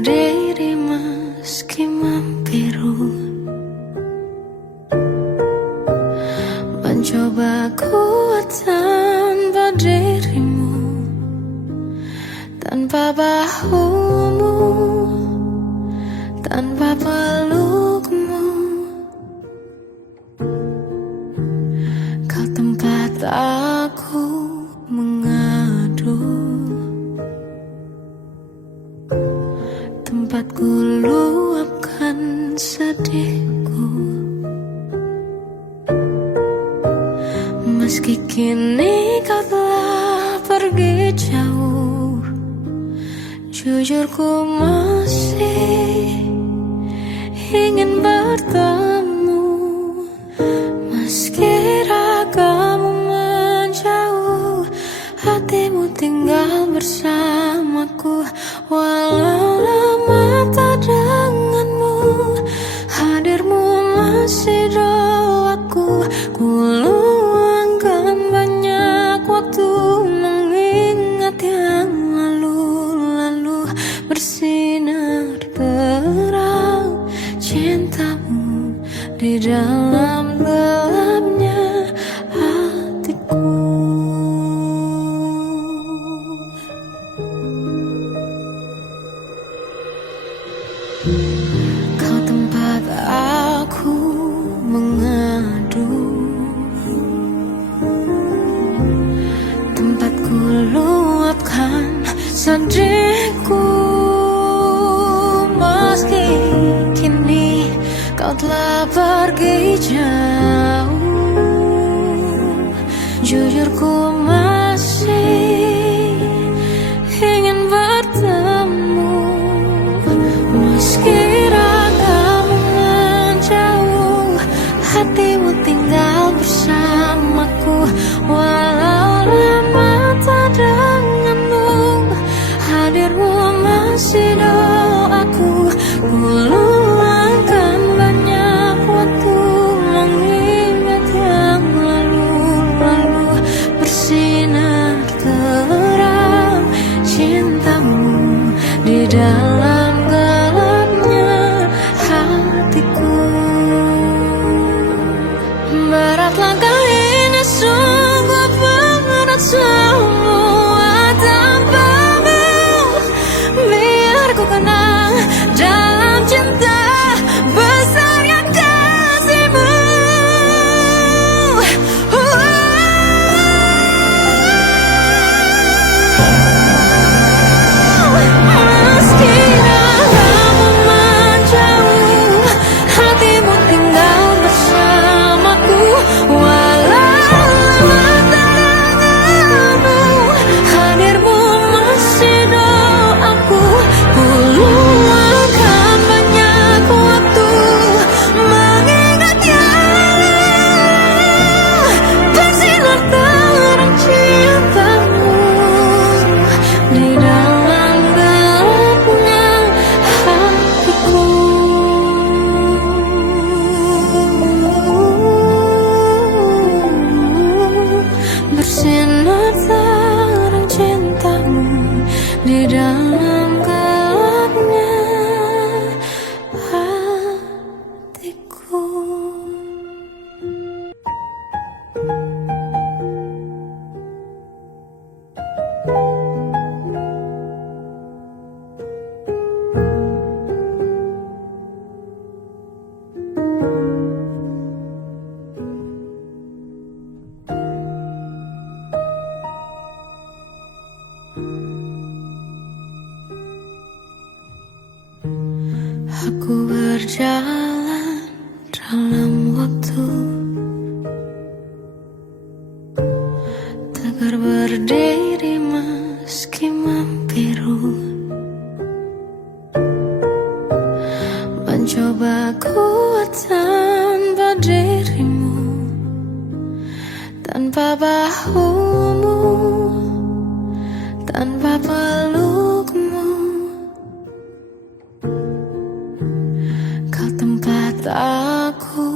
berdiri meski membiru, mencoba kuat tanpa dirimu, tanpa bahumu, tanpa pelukmu. Kau tempat aku mengadu, tempat ku luapkan sedihku. Meski kini kau telah pergi jauh, jujur ku masih ingin bertemu. Meski ragamu menjauh, hatimu tinggal bersamaku. Walau lama tak denganmu, hadirmu masih doaku. Ku luangkan banyak waktu mengingat yang lalu-lalu. Bersinar terang cintamu di dalam gelapnya hatiku. Kau tempat aku mengadu, tempat ku luapkan sedihku. Meski kini kau telah pergi jauh, jujur ku masih ingin bertemu. Meski ragamu menjauh, hatimu tinggal bersamaku. Walau lama tak denganmu, hadirmu masih doaku. Ku luangkan banyak waktu mengingat yang lalu-lalu. Bersinar terang cintamu di dalam gelapnya hatiku. Berat langkah ini, sungguh berat semua tanpamu. Biar ku kenang dalam cinta besar yang kasihmu. Meski ragamu menjauh, hatimu tinggal bersamaku. Walau lama tak denganmu, hadirmu masih doaku. Ku luangkan banyak waktu mengingat yang bersinar terang cintamu di dalam gelapnya hatiku. Bersinar terang cintamu di dalam gelapnya hatiku. Aku berjalan dalam waktu, tegar berdiri meski membiru, mencoba kuat tanpa dirimu, tanpa bahumu, tanpa pelukmu. Kau tempat aku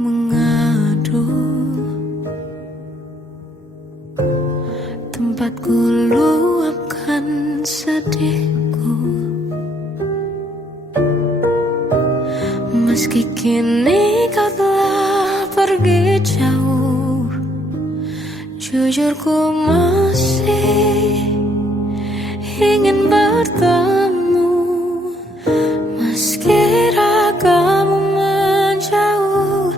mengadu, tempat ku luapkan sedihku. Meski kini kau telah pergi jauh, jujur ku masih ingin bertemu. Meski ragamu menjauh,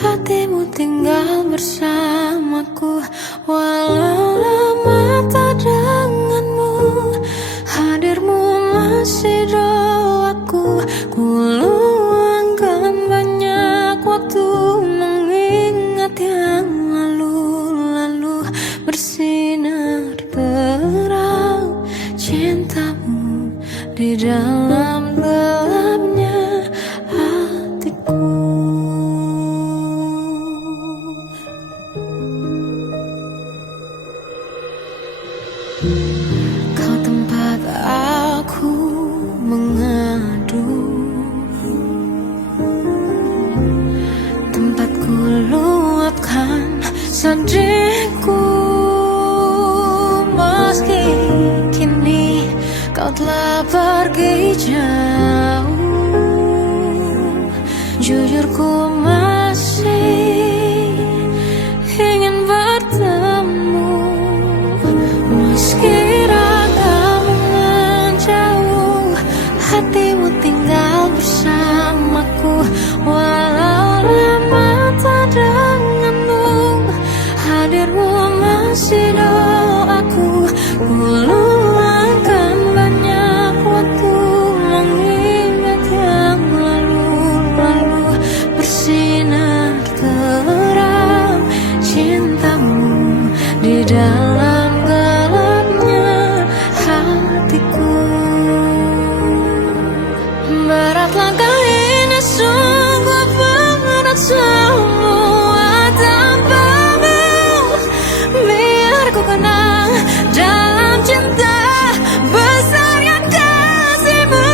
hatimu tinggal bersamaku. Walau lama tak denganmu, hadirmu masih doaku. Ku luangkan banyak waktu mengingat yang lalu-lalu. Bersinar terang cintamu di dalam gelapnya hatiku. Kau tempat aku mengadu, tempat ku luapkan sedihku. Meski kini kau telah pergi jauh, jujur ku masih ingin bertemu. Meski ragamu menjauh, hatimu tinggal bersamaku. Walau lama tak denganmu, hadirmu masih doaku. Ku luangkan banyak waktu mengingat yang lalu-lalu. Bersinar terang cintamu di dalam gelapnya hatiku. Berat langkah ini, sungguh berat semua tanpamu. Biar ku kenang dalam cinta besar yang kasihmu.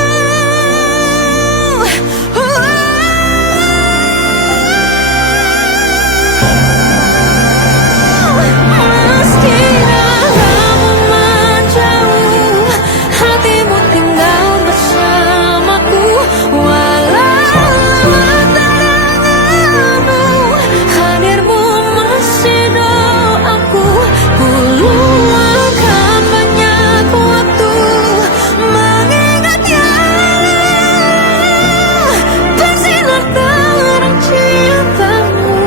Meski ragamu menjauh, hatimu tinggal bersamaku. Walau lama denganmu, hadirmu masih doaku. Ku luangkan banyak waktu mengingat yang bersinar terang cintamu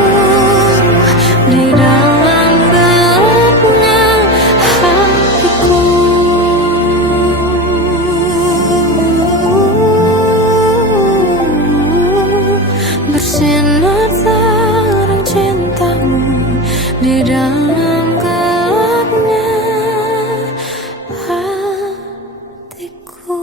di dalam gelapnya hatiku. Bersinar terang cintamu di dalam gelapnya hatiku.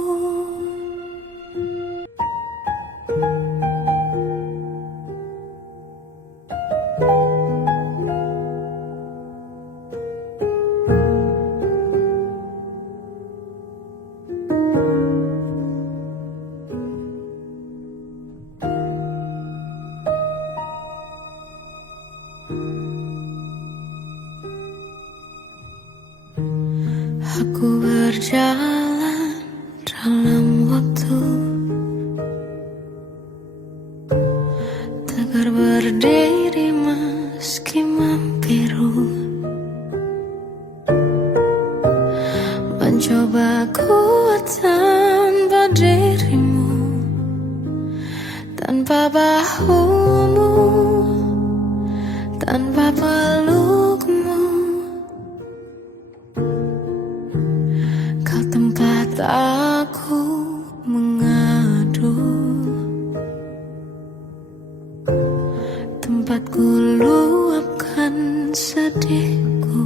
Aku berjalan dalam waktu, tegar berdiri meski membiru. Mencoba kuat tanpa dirimu, tanpa bahumu, tanpa pelukmu. Kau tempat aku mengadu, tempat ku luapkan sedihku.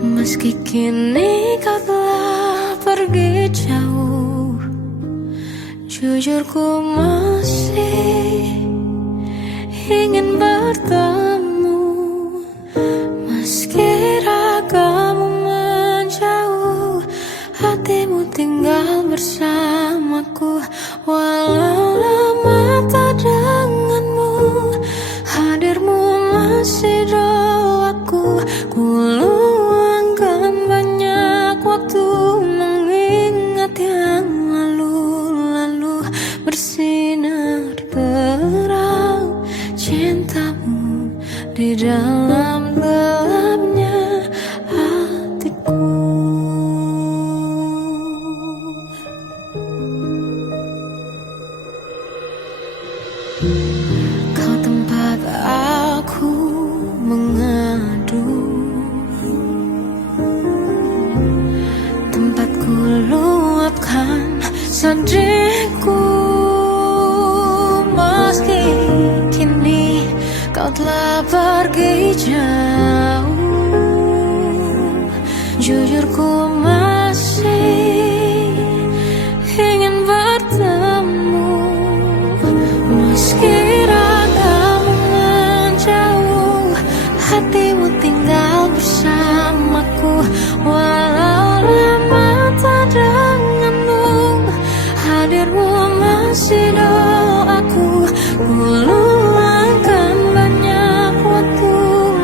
Meski kini kau telah pergi jauh, jujur ku masih ingin bertemu. Meski ragamu menjauh, hatimu tinggal bersamaku. Walau lama tak denganmu, hadirmu masih doaku. Ku luangkan banyak waktu mengingat yang lalu. telah pergi jauh. Jujur ku masih ingin bertemu, meski ragamu menjauh, hatimu tinggal bersamaku. Walau lama tak denganmu, hadirmu masih doaku. Ku luangkan banyak waktu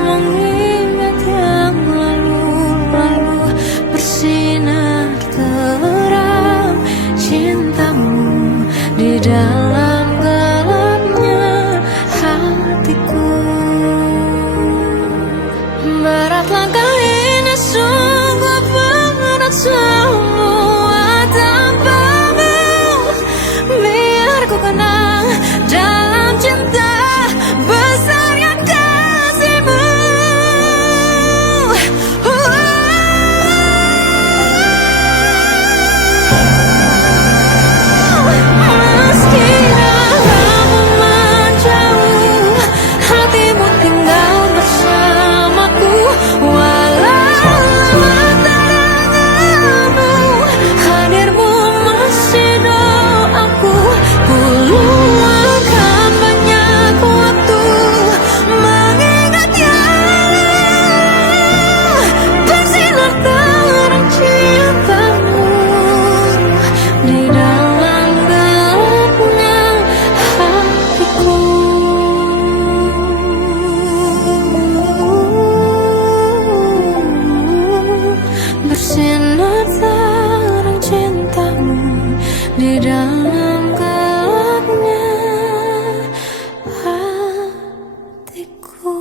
mengingat yang lalu-lalu. Bersinar terang cintamu di dalam gelapnya hatiku. Berat langkah ini, sungguh berat semua tanpamu. Biar ku kenang dalam cinta besarnya kasihmu. Meski ragamu menjauh, hatimu tinggal bersamaku. Walau lama tak denganmu, hadirmu masih doaku. Ku luangkan banyak waktu mengingat yang bersinar terang cintamu di dalam gelapnya hatiku. Bersinar terang cintamu di dalam gelapnya hatiku.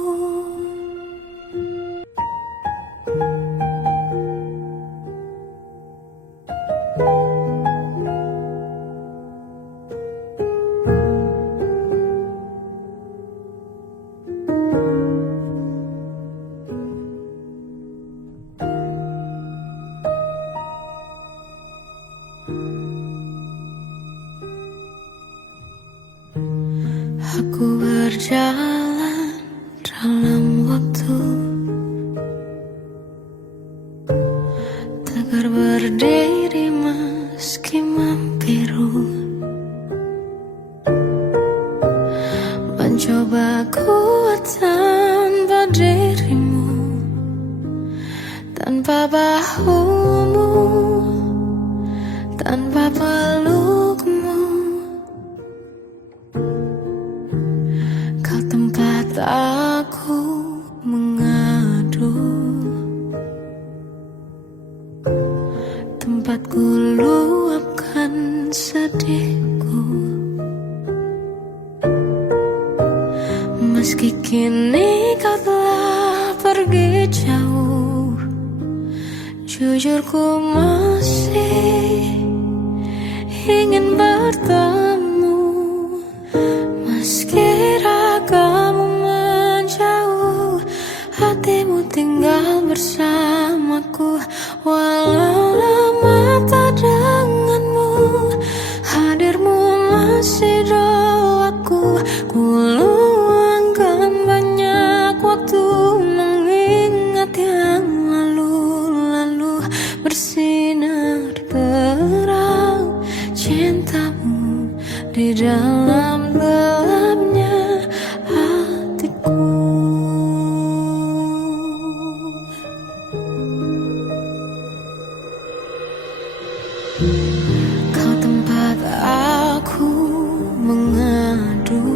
Aku berjalan dalam waktu, tegar berdiri meski membiru. Mencoba kuat tanpa dirimu, tanpa bahumu, tanpa pelukmu. Kau tempat aku mengadu, tempat ku luapkan sedihku. Meski kini kau telah pergi jauh, jujur ku masih ingin bertemu. Meski ragamu menjauh, hatimu tinggal bersamaku. Walau lama tak denganmu, hadirmu masih doaku. Ku luangkan banyak waktu mengingat yang lalu-lalu. Bersinar terang cintamu di dalam gelapnya hatiku. Kau tempat aku mengadu,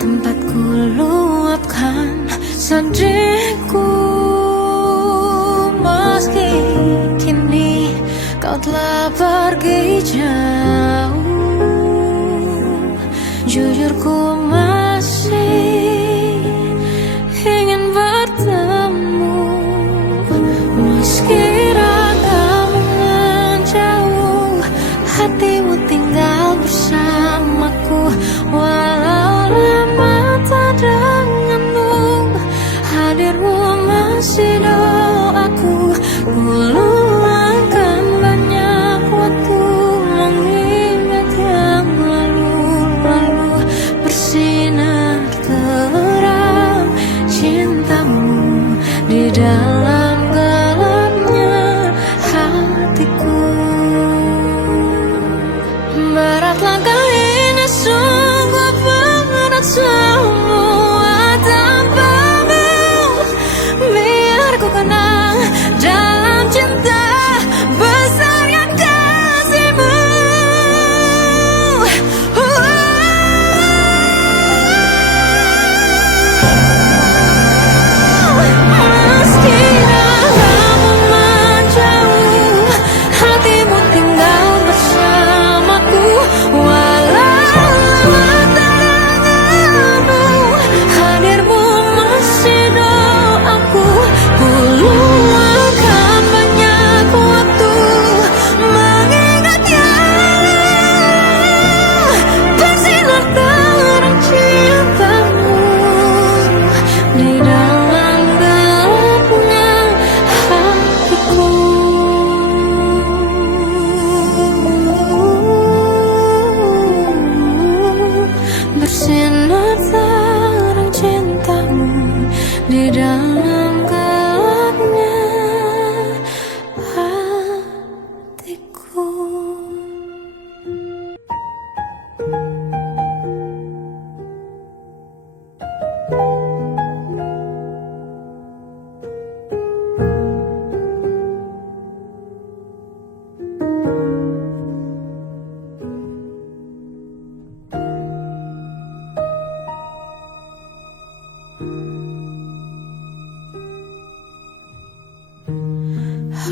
tempat ku luapkan sedihku. Meski kini kau telah pergi jauh, jujur ku masih ingin bertemu. Meski ragamu menjauh, hatimu tinggal bersamaku. Walau lama tak denganmu, hadirmu masih doaku. Ku luangkan banyak waktu mengingat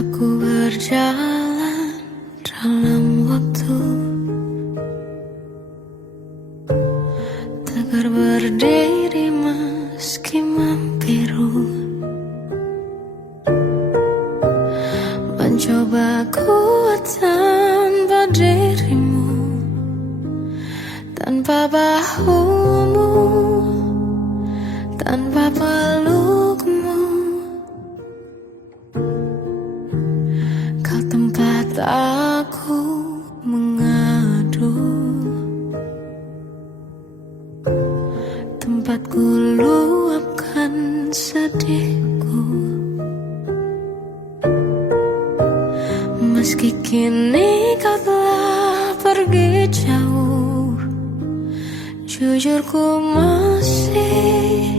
Aku berjalan dalam waktu, tegar berdiri meski membiru, mencoba kuat tanpa dirimu, tanpa bahumu, tanpa pelukmu. Kau tempat aku mengadu, tempatku luapkan sedihku. Meski kini kau telah pergi jauh, jujur ku masih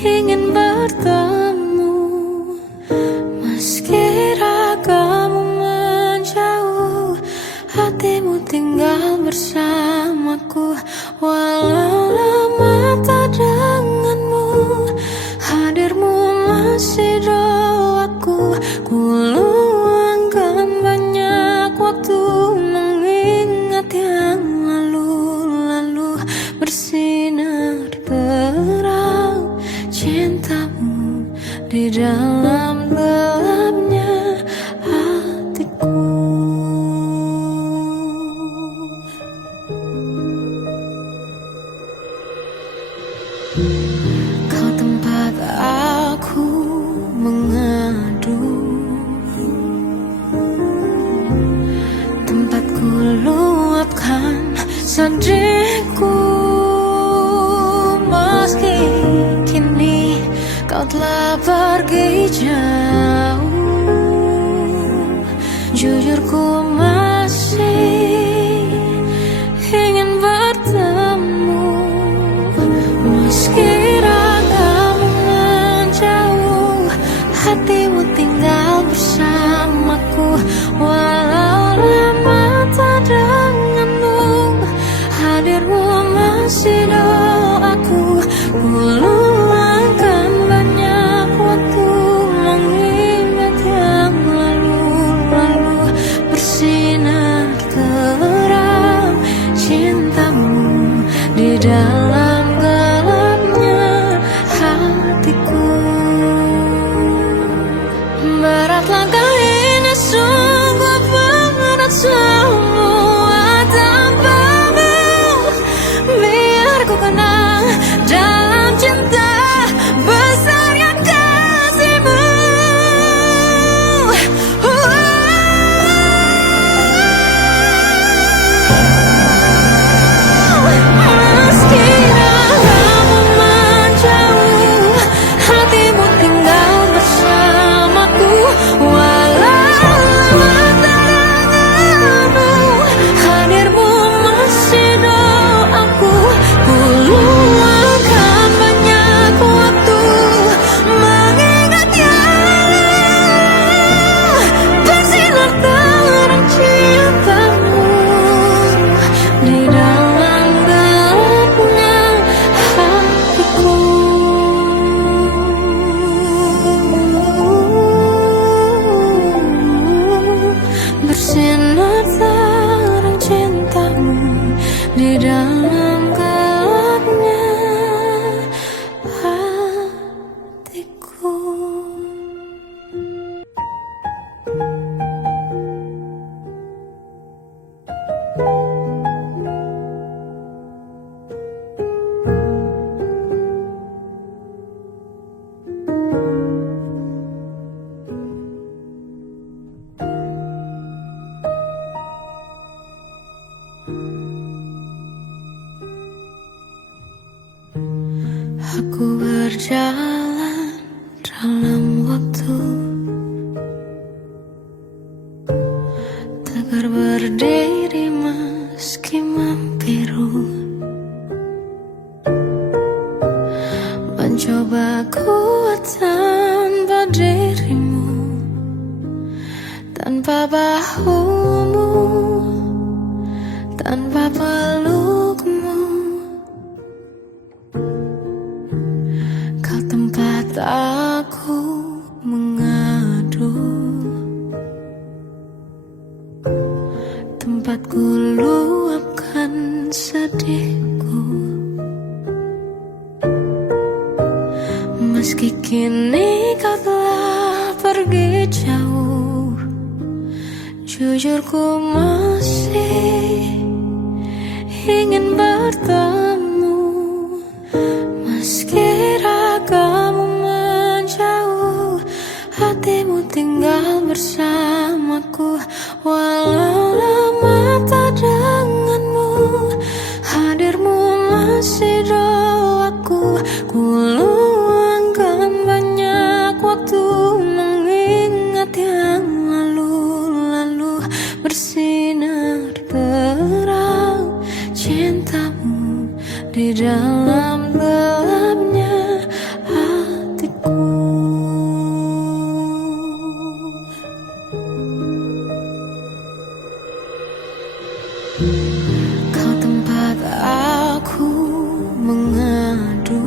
ingin bertemu. Meski ragamu menjauh, hatimu tinggal bersamaku. Walau lama tak denganmu, hadirmu masih doaku. Ku luangkan banyak waktu mengingat yang lalu-lalu, bersinar terang cintamu di dalam gelapnya hatiku. Kau tempat aku mengadu, tempatku luapkan sedihku. Meski kini kau telah pergi jauh, jujur ku masih ingin bertemu. Meski ragamu menjauh, hatimu tinggal bersamaku. Walau lama tak denganmu, hadirmu masih doaku. Ku luangkan banyak waktu mengingat yang lalu-lalu, bersinar terang cintamu di dalam gelapnya hatiku. Berat langkah ini, sungguh berat semua tanpamu. Biar ku kenang dalam cinta besar yang kasihmu. Meski ragamu menjauh, hatimu tinggal bersamaku. Walau lama tak denganmu, hadirmu masih doaku. Ku luangkan banyak waktu mengingat yang bersinar terang cintamu di dalam gelapnya hatiku. Bersinar terang cintamu di dalam gelapnya hatiku. Aku berjalan dalam waktu, tegar berdiri meski membiru, mencoba kuat tanpa dirimu, tanpa bahumu, tanpa pelukmu. Kau tempat aku mengadu, Meski kini kau telah pergi jauh, jujur ku masih ingin bertemu. Meski ragamu menjauh, hatimu tinggal bersamaku. Walau lama tak denganmu, hadirmu masih doaku. Ku luangkan banyak waktu mengingat yang lalu-lalu. Bersinar terang cintamu di dalam gelapnya hatiku. Kau tempat aku mengadu,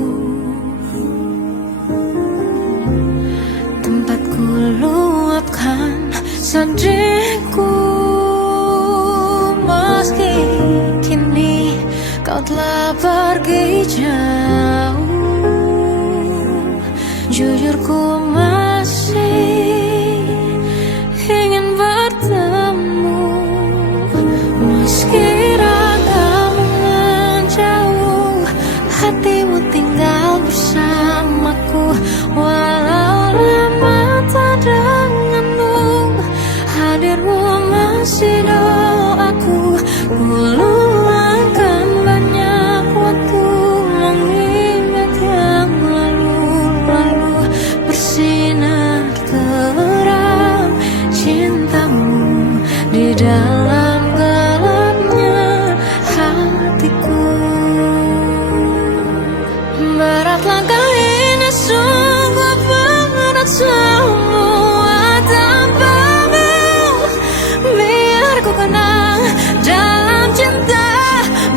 tempat ku luapkan sedihku. Meski kini kau telah pergi jauh, jujur ku masih ingin bertemu. Meski ragamu menjauh, hatimu tinggal bersamaku. Walau lama tak denganmu, hadirmu masih doaku. Ku luangkan banyak waktu mengingat yang lalu-lalu. Bersinar terang cintamu di dalam gelapnya hatiku. Berat langkah ini, sungguh berat semua tanpamu. Biar ku kenang dalam cinta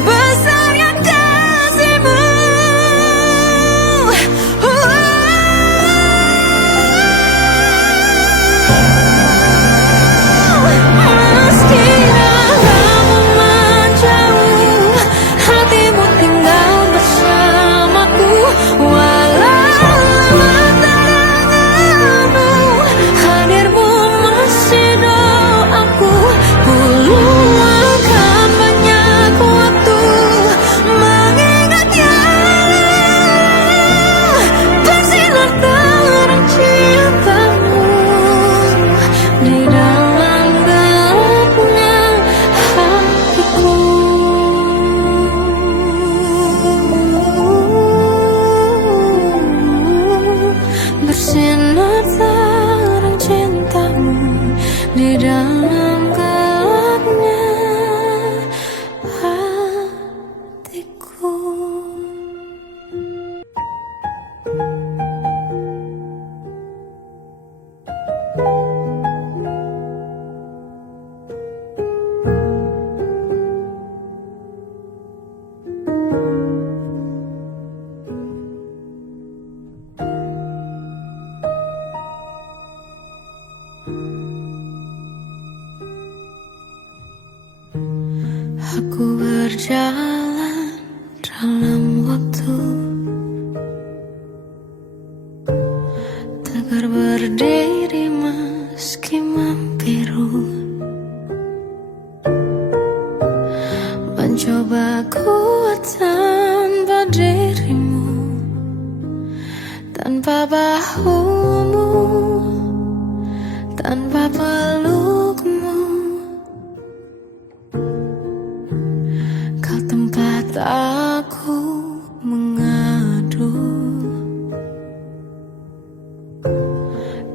besar yang kasihmu. Meski ragamu menjauh, hatimu tinggal bersamaku. Walau lama tak denganmu, hadirmu masih doaku. Ku luangkan banyak waktu mengingat yang bersinar terang cintamu di dalam gelapnya hatiku. Bersinar terang cintamu di dalam gelapnya hatiku. Aku berjalan dalam waktu, tegar berdiri meski membiru. Mencoba kuat tanpa dirimu, tanpa bahumu, tanpa pelukmu. Kau tempat aku mengadu,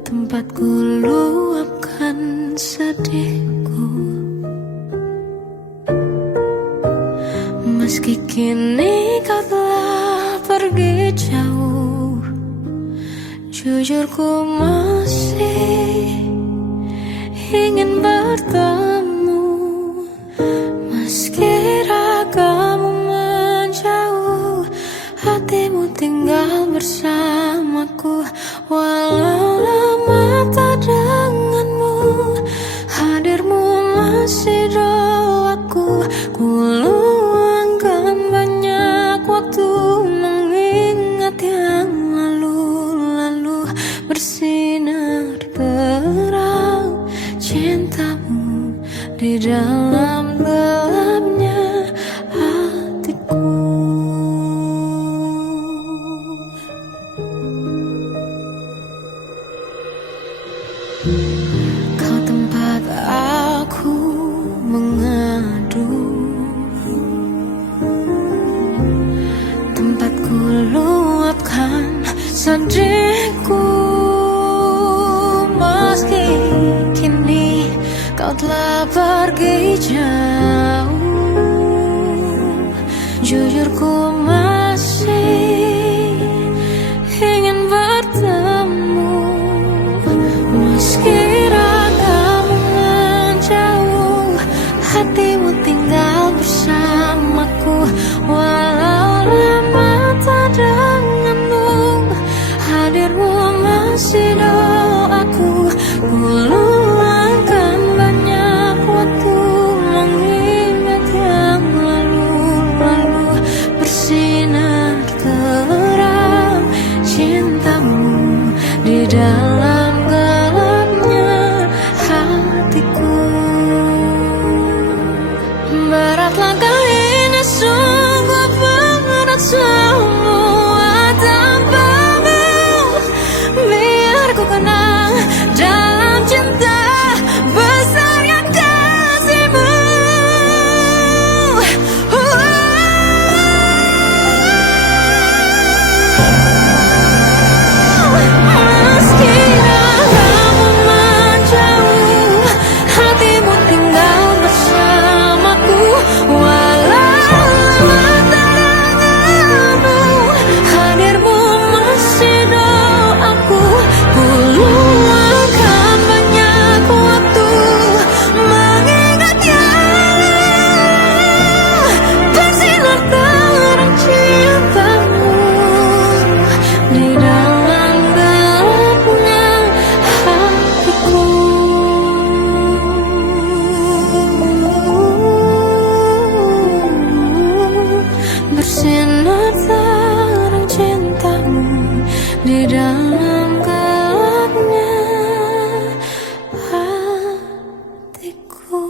tempat ku luapkan sedihku. Meski kini kau telah pergi jauh, jujur ku masih ingin bertemu. Meski ragamu menjauh, hatimu tinggal bersamaku. Walau lama tak denganmu, hadirmu masih doaku. Ku luangkan banyak waktu mengingat yang lalu. di dalam gelapnya hatiku. Kau tempat aku mengadu, tempatku luapkan sedihku. Meski kini kau telah pergi jauh, jujur ku masih ingin bertemu. Meski ragamu menjauh, hatimu tinggal bersamaku. Walau lama tak denganmu, hadirmu masih doaku. Ku luangkan banyak waktu mengingat yang lalu-lalu. Bersinar terang cintamu di dalam gelapnya hatiku. Berat langkah ini, sungguh berat semua tanpamu. Biar ku kenang dalam cinta besar yang kasihmu. Meski ragamu menjauh, hatimu tinggal bersamaku. Walau lama tak denganmu, hadirmu masih doaku. Ku luangkan banyak waktu mengingat yang bersinar terang cintamu di dalam gelapnya hatiku. Bersinar terang cintamu di dalam gelapnya hatiku.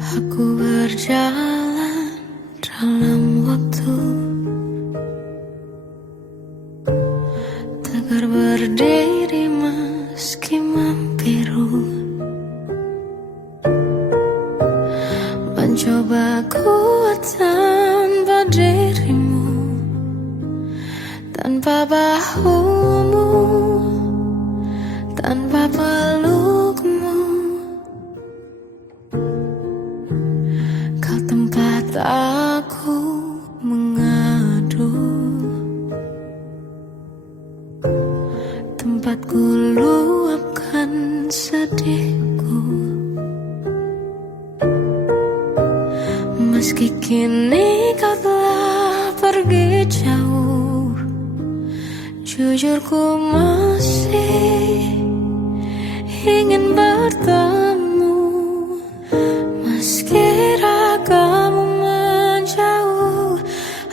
Aku berjalan dalam waktu, tegar berdiri meski membiru. Mencoba kuat tanpa dirimu, tanpa bahumu, tanpa pelukmu. Kau tempat aku mengadu, tempatku luapkan sedihku. Meski kini kau telah pergi jauh, jujur ku masih ingin bertemu. Meski ragamu menjauh,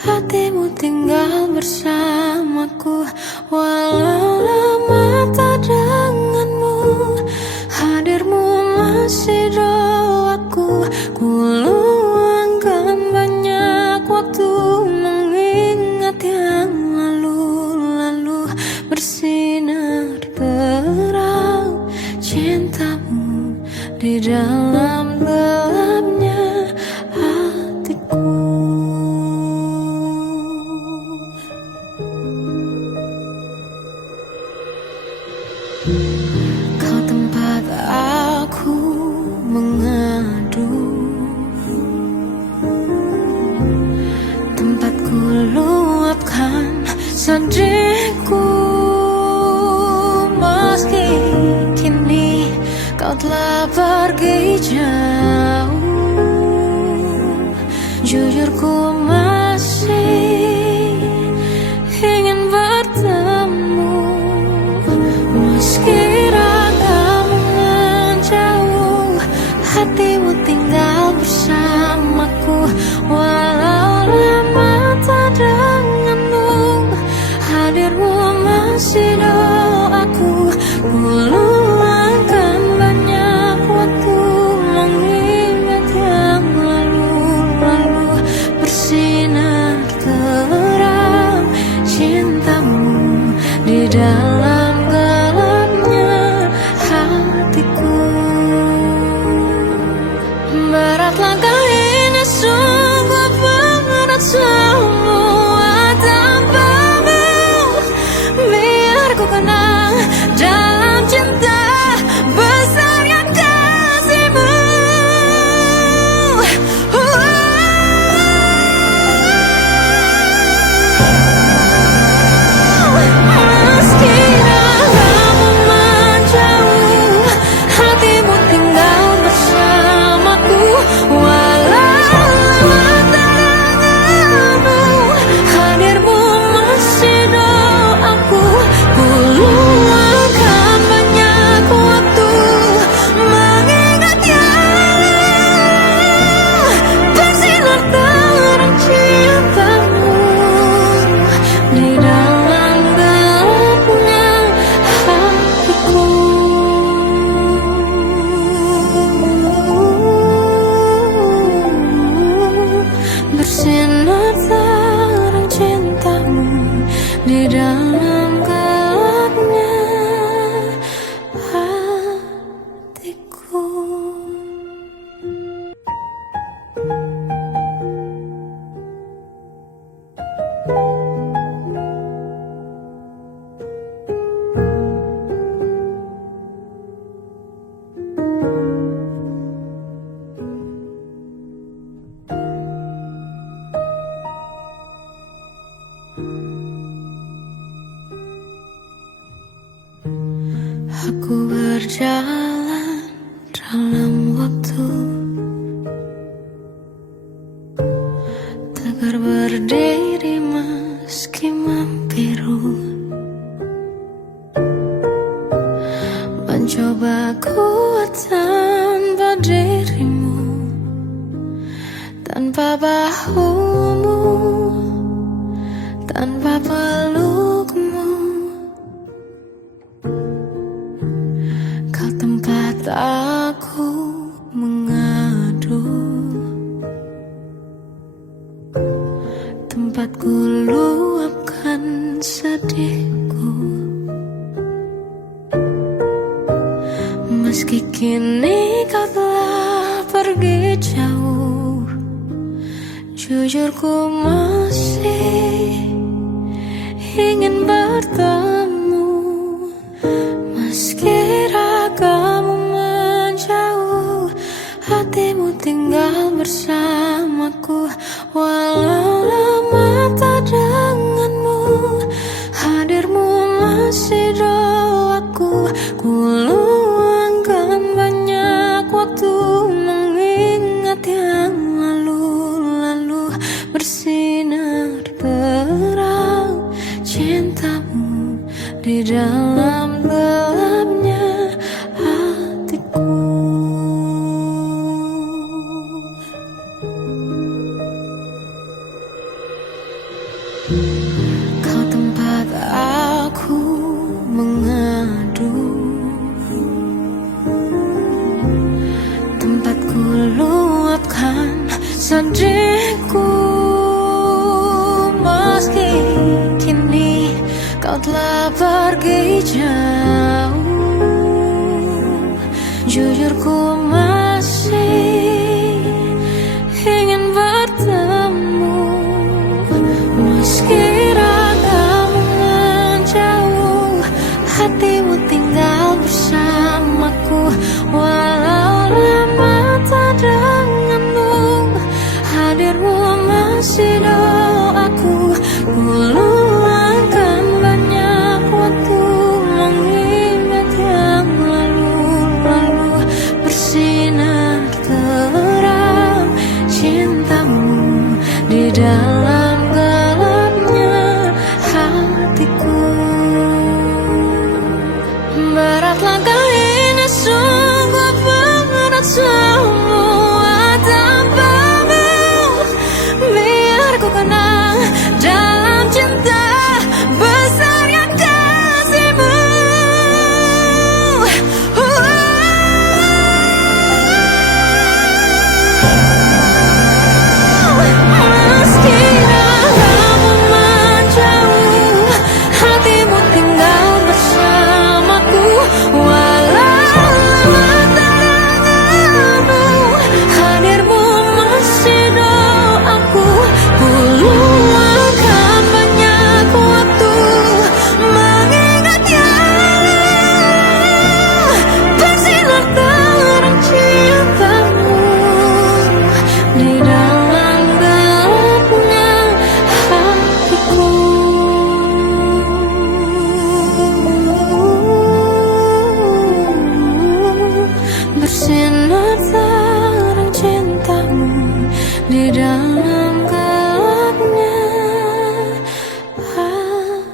hatimu tinggal bersamaku. Walau lama tak denganmu, hadirmu masih doaku. Ku luangkan banyak waktu mengingat yang lalu-lalu. Bersinar terang cintamu di dalam gelapnya hatiku. Kau tempat aku mengadu, tempatku luapkan sedihku. Meski kini kau telah pergi jauh, jujur ku berjalan dalam waktu, tegar berdiri meski membiru, mencoba kuat tanpa dirimu, tanpa bahumu, tanpa pelukmu. Kau tempat aku mengadu, tempat ku luapkan sedihku. Meski kini kau telah pergi jauh, jujur ku masih ingin bertemu. Meski ragamu menjauh, hatimu tinggal bersamaku. Walau lama tak denganmu, hadirmu masih doaku. Ku luangkan banyak waktu mengingat yang lalu-lalu, bersinar terang cintamu di dalam gelapnya hatiku. Kau tempat aku mengadu, tempat ku luapkan sedihku. Meski kini kau telah pergi jauh, jujur ku masih ingin bertemu. Meski ragamu menjauh, hatimu tinggal bersamaku. Walau lama tak denganmu, hadirmu masih doaku. Ku luangkan banyak waktu mengingat yang lalu-lalu, bersinar terang cintamu di dalam gelapnya hatiku. Berat langkah ini, sungguh berat semua tanpamu. Biar ku kenang dalam cinta besar yang kasihmu. Meski ragamu menjauh, hatimu tinggal bersamaku. Walau lama tak denganmu, hadirmu masih doaku. Ku luangkan banyak waktu mengingat yang bersinar terang cintamu di dalam gelapnya hatiku. Bersinar terang cintamu di dalam gelapnya hatiku.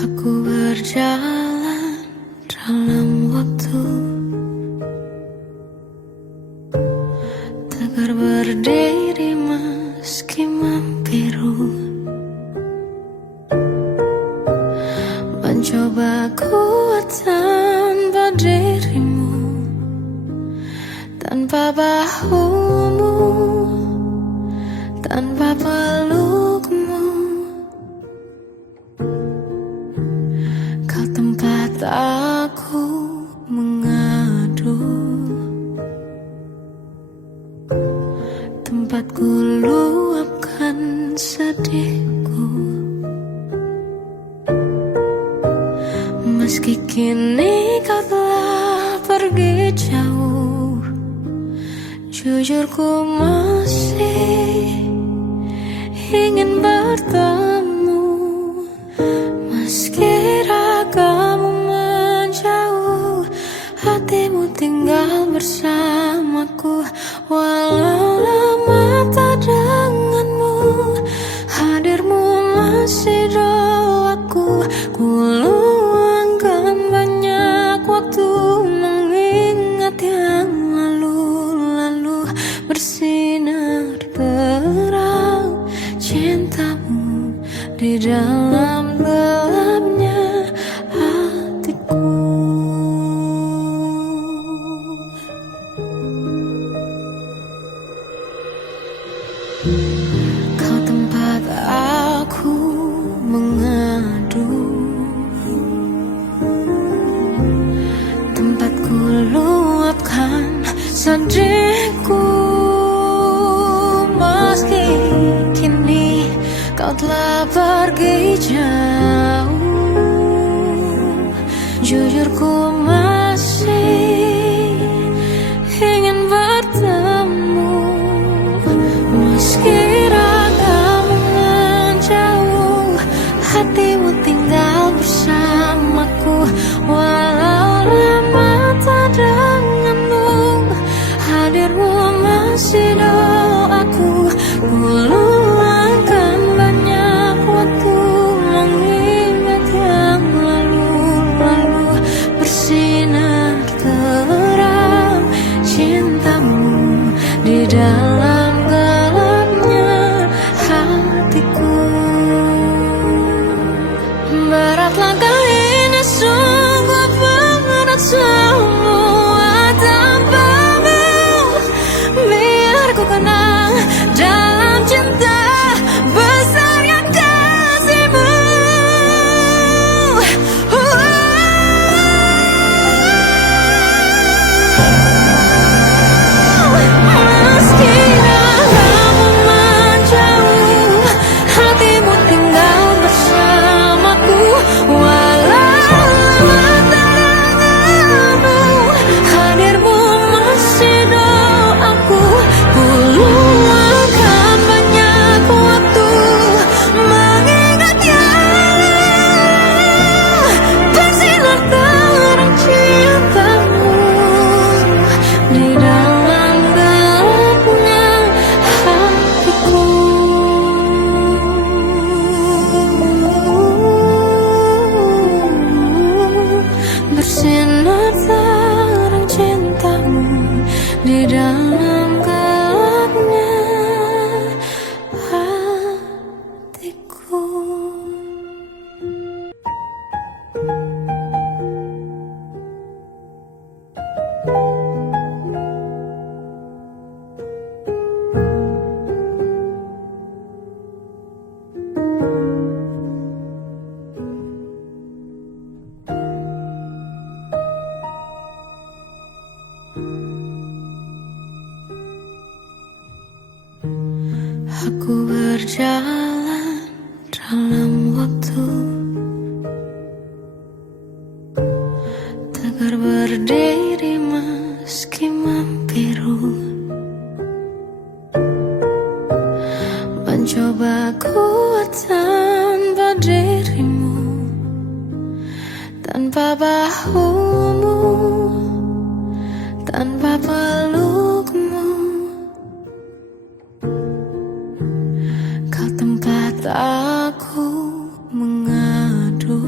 Aku berjalan dalam waktu, tegar berdiri meski membiru, mencoba kuat tanpa dirimu, tanpa bahumu, tanpa pelukmu. Kau tempat aku mengadu, tempat ku luapkan sedihku. Meski kini kau telah pergi jauh, jujur ku masih ingin bertemu. Meski ragamu menjauh, hatimu tinggal bersamaku. Walau lama tak denganmu, hadirmu masih doaku. Ku luangkan banyak waktu mengingat yang lalu-lalu. Bersinar terang cintamu di dalam gelapnya hatiku. Kau tempat aku mengadu, tempat ku luapkan sedihku. Meski kini kau telah pergi jauh, jujur ku masih ingin bertemu. Meski ragamu menjauh, hatimu tinggal bersamaku. Walau lama tak denganmu, hadirmu masih doaku. Ku luangkan banyak waktu mengingat yang lalu-lalu. Bersinar terang cintamu di dalam gelapnya hatiku. Berat langkah ini, sungguh berat semua tanpamu. Biar ku kenang dalam cinta besar yang kasihmu. Meski ragamu menjauh, hatimu tinggal bersamaku. Walau lama tak denganmu, hadirmu masih doaku. Ku luangkan banyak waktu mengingat yang bersinar terang cintamu di dalam gelapnya hatiku. Bersinar terang cintamu di dalam gelapnya hatiku. Aku berjalan dalam waktu, tegar berdiri meski membiru. Mencoba kuat tanpa dirimu, tanpa bahumu, tanpa pelukmu. Kau tempat aku mengadu,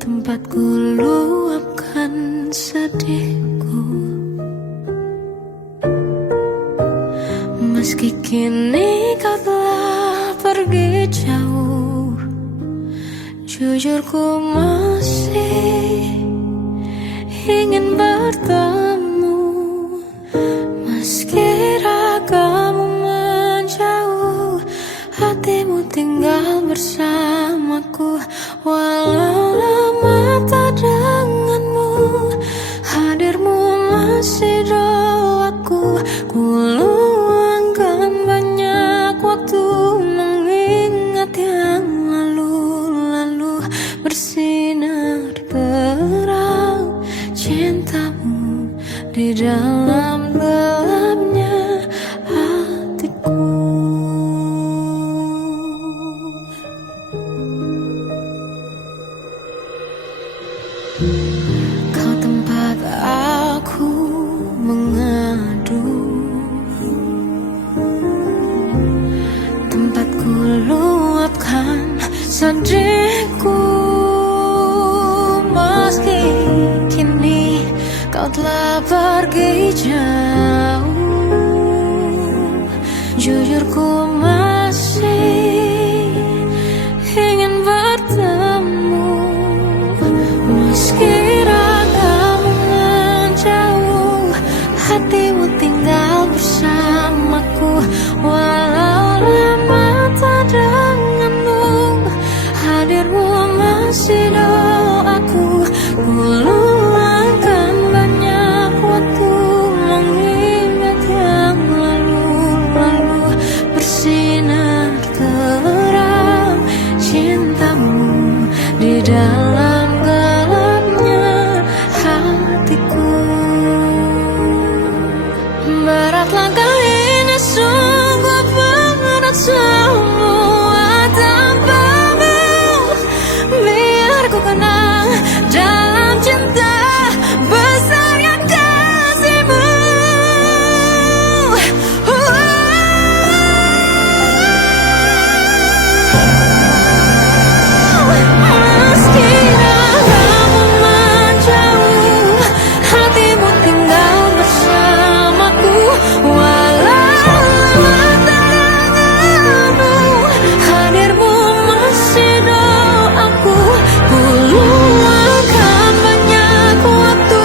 tempat ku luapkan sedihku. Meski kini kau telah pergi jauh, jujur ku masih ingin bertemu. Meski ragamu menjauh, hatimu tinggal bersamaku. Walau lama tak denganmu, hadirmu masih doa. cintamu di dalam gelapnya hatiku. Kau tempat aku mengadu, tempatku luapkan sedihku. Meski kini kau telah pergi jauh, jujur ku masih ingin bertemu. Meski ragamu menjauh, hatimu tinggal bersamaku. Walau lama tak denganmu, hadirmu masih doaku. Ku luangkan banyak waktu mengingat yang lalu-lalu. Bersinar terang cintamu di dalam gelapnya hatiku. Berat langkah ini sungguh berat semua tanpamu. Biar ku kenang dalam cinta besar yang kasihmu. Meski ragamu menjauh, hatimu tinggal bersamaku. Walau lama denganmu, hadirmu masih doaku. Ku luangkan banyak waktu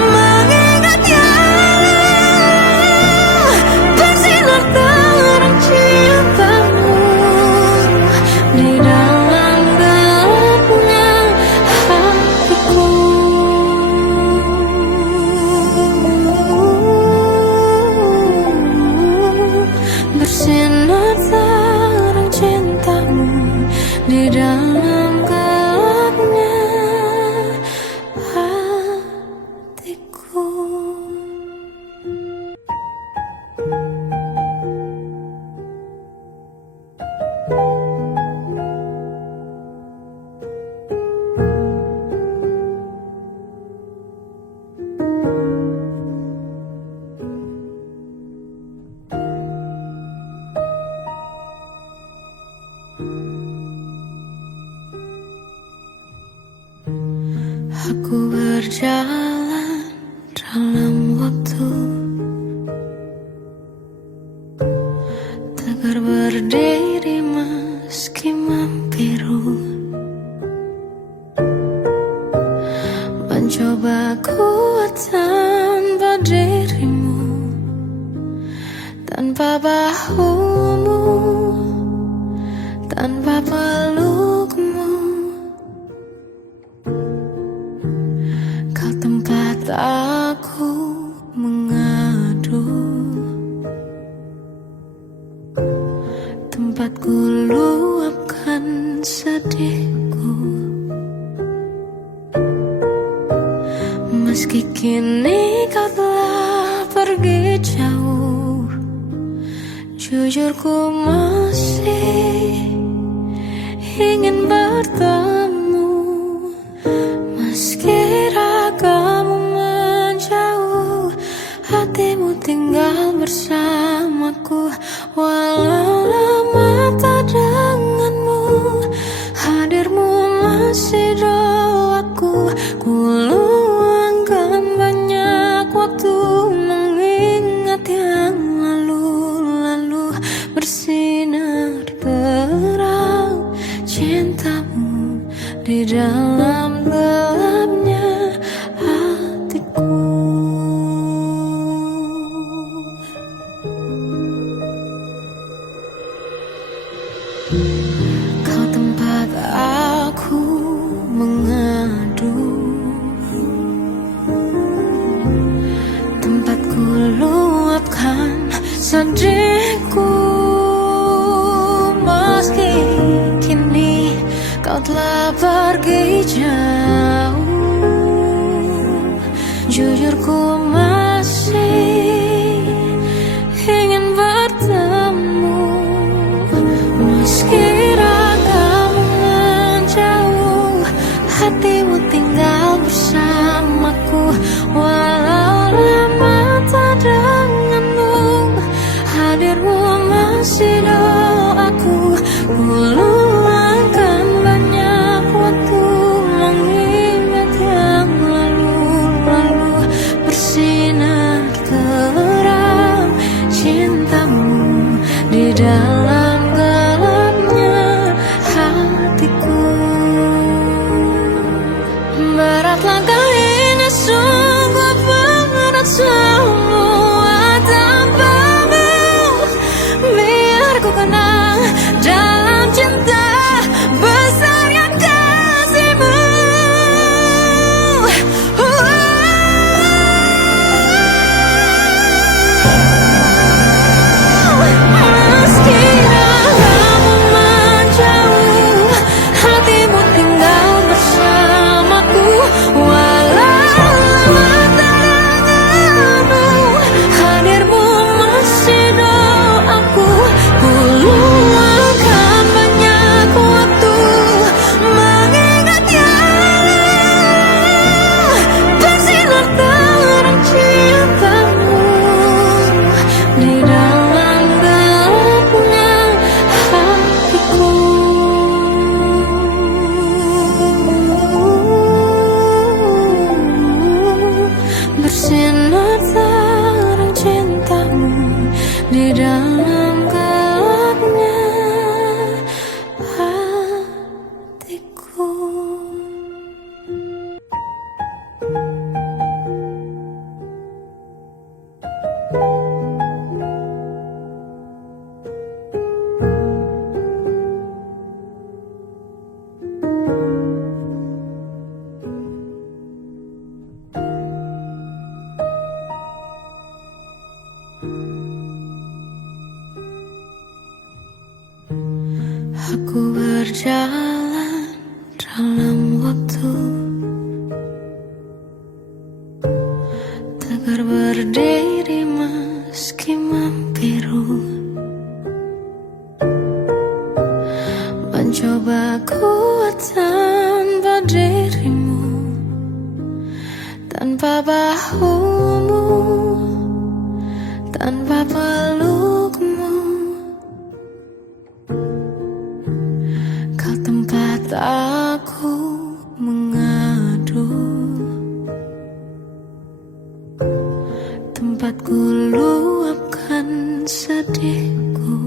mengingat yang bersinar terang cintamu di dalam gelapnya hatiku. Bersinar terang cintamu di dalam gelapnya hatiku. Aku berjalan dalam waktu, tegar berdiri meski membiru. Mencoba kuat tanpa dirimu, tanpa bahumu, tanpa pelukmu. Kau tempat aku mengadu, tempatku luapkan sedihku. Meski kini kau telah pergi jauh, jujur ku masih ingin bertemu. Meski ragamu menjauh, hatimu tinggal bersamaku. Walau lama tak denganmu, hadirmu masih doaku. Ku luangkan banyak waktu mengingat yang lalu-lalu. Bersinar terang cintamu di dalam gelapnya hatiku. Kau tempat aku mengadu, tempatku luapkan sedihku. Meski kini kau telah pergi jauh, Jujur ku masih ingin bertemu, meski ragamu menjauh, hatimu tinggal bersamaku. Walau lama tak denganmu, hadirmu masih doaku. Ku luangkan banyak waktu mengingat yang lalu-lalu, bersinar terang cintamu di dalam gelapnya hatiku. Berat langkah ini, sungguh berat semua tanpamu. Biar ku kenang dalam cinta besar yang kasihmu. Meski ragamu menjauh, hatimu tinggal bersamaku. Walau lama tak denganmu, hadirmu masih doaku. Ku luangkan banyak waktu mengingat yang bersinar terang cintamu di dalam gelapnya hatiku. Bersinar terang cintamu di dalam gelapnya hatiku. Aku berjalan dalam waktu, tegar berdiri meski membiru, mencoba kuat tanpa dirimu, tanpa bahumu, tanpa pelukmu. Kau tempat aku mengadu, tempat ku luapkan sedihku.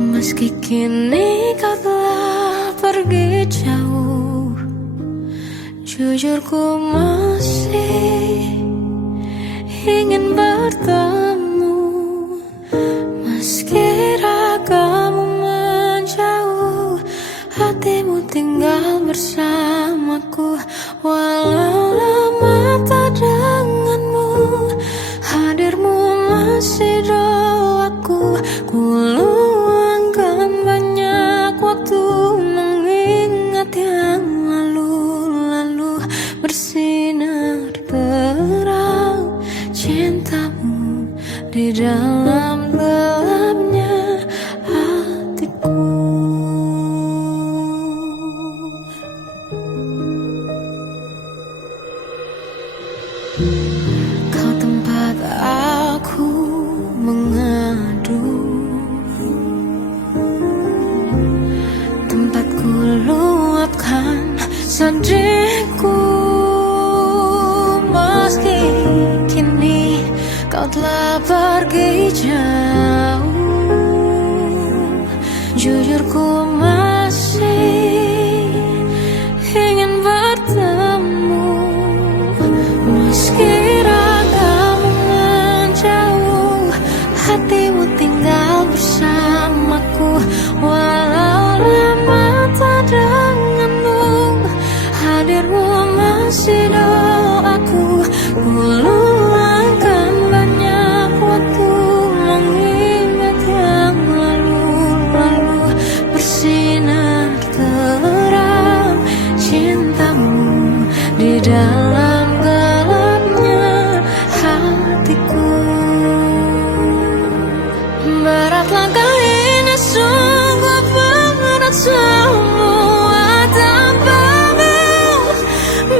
Meski kini kau telah pergi jauh, jujur ku masih ingin bertemu. Meski ragamu menjauh, hatimu tinggal bersamaku. Walau lama tak denganmu, hadirmu masih doaku. Ku luangkan banyak waktu mengingat yang lalu-lalu, bersinar terang cintamu di dalam gelapnya hatiku. Kau tempat aku mengadu, tempat ku luapkan sedihku. Meski kini kau telah pergi jauh, jujur ku masih ingin bertemu. Meski ragamu menjauh, hatimu tinggal bersamaku. Walau lama tak denganmu, hadirmu masih doaku. Ku luangkan banyak waktu mengingat yang lalu-lalu, bersinar terang cintamu dalam gelapnya hatiku. Berat langkah ini, sungguh berat semua tanpamu.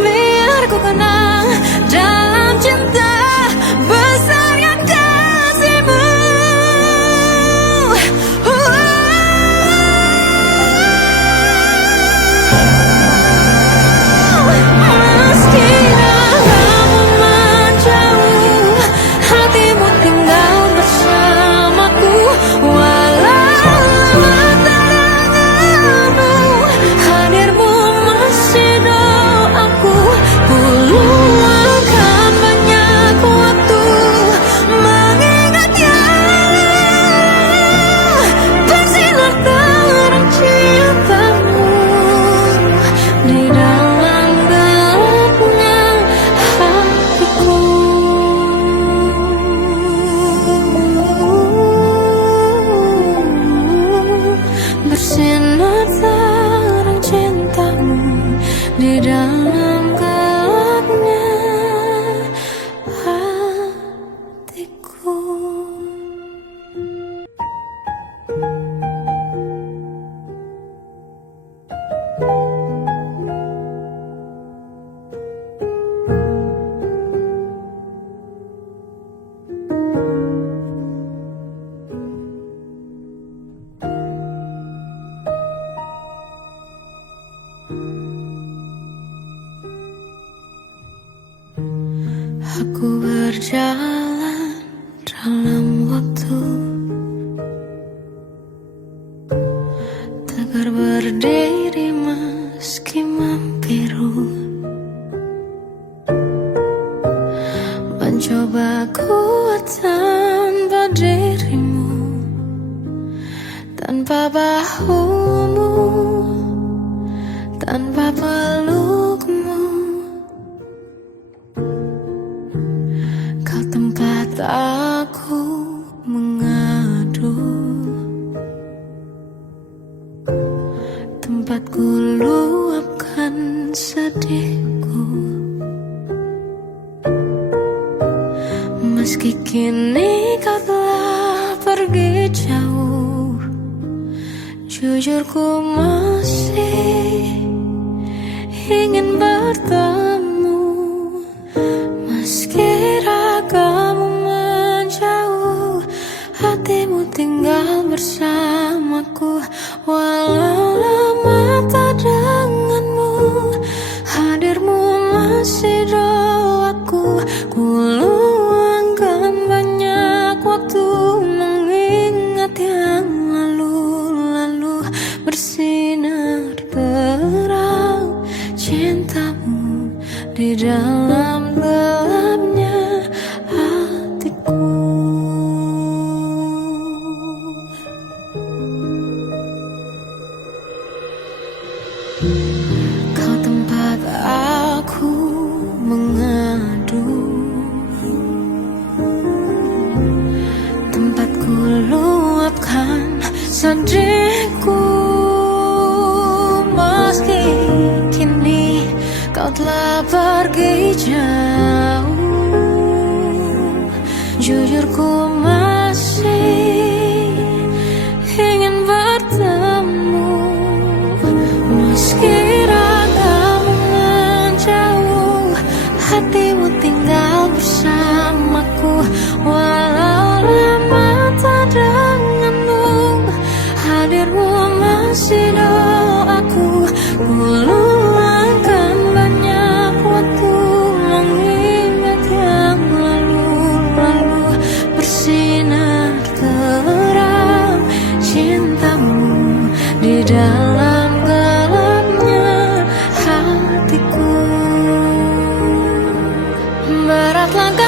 Biar ku kenang dalam cinta besarnya kasihmu. Meski rahamu menjauh, hatimu tinggal bersamaku. Walau lama tanganmu, hadirmu masih doaku. Ku luangkan banyak waktu mengingatnya. Bersinar terang cintamu di dalam gelapnya hatiku. Bersinar terang cintamu di dalam gelapnya hatiku. Aku berjalan dalam waktu, tegar berdiri meski membiru. Mencoba kuat tanpa dirimu, tanpa bahumu, tanpa pelukmu. Kau tempat aku mengadu, tempat ku luapkan sedihku. Meski kini kau telah pergi jauh, jujur ku masih ingin bertemu. Meski ragamu menjauh, hatimu tinggal bersamaku. Walau lama tak denganmu, hadirmu masih doaku. Ku luangkan banyak waktu mengingat yang lalu-lalu. Bersinar terang cintamu di dalam gelapnya hatiku. Kau tempat aku mengadu, tempat ku luapkan sedihku. Meski kini kau telah pergi jauh, jujur ku masih ingin bertemu. Meski ragamu menjauh, hatimu tinggal bersamaku. Walau lama tak denganmu, hadirmu masih doaku. Ku luangkan banyak waktu mengingat yang lalu-lalu. Bersinar terang cintamu di dalam gelapnya hatiku. Berat langkah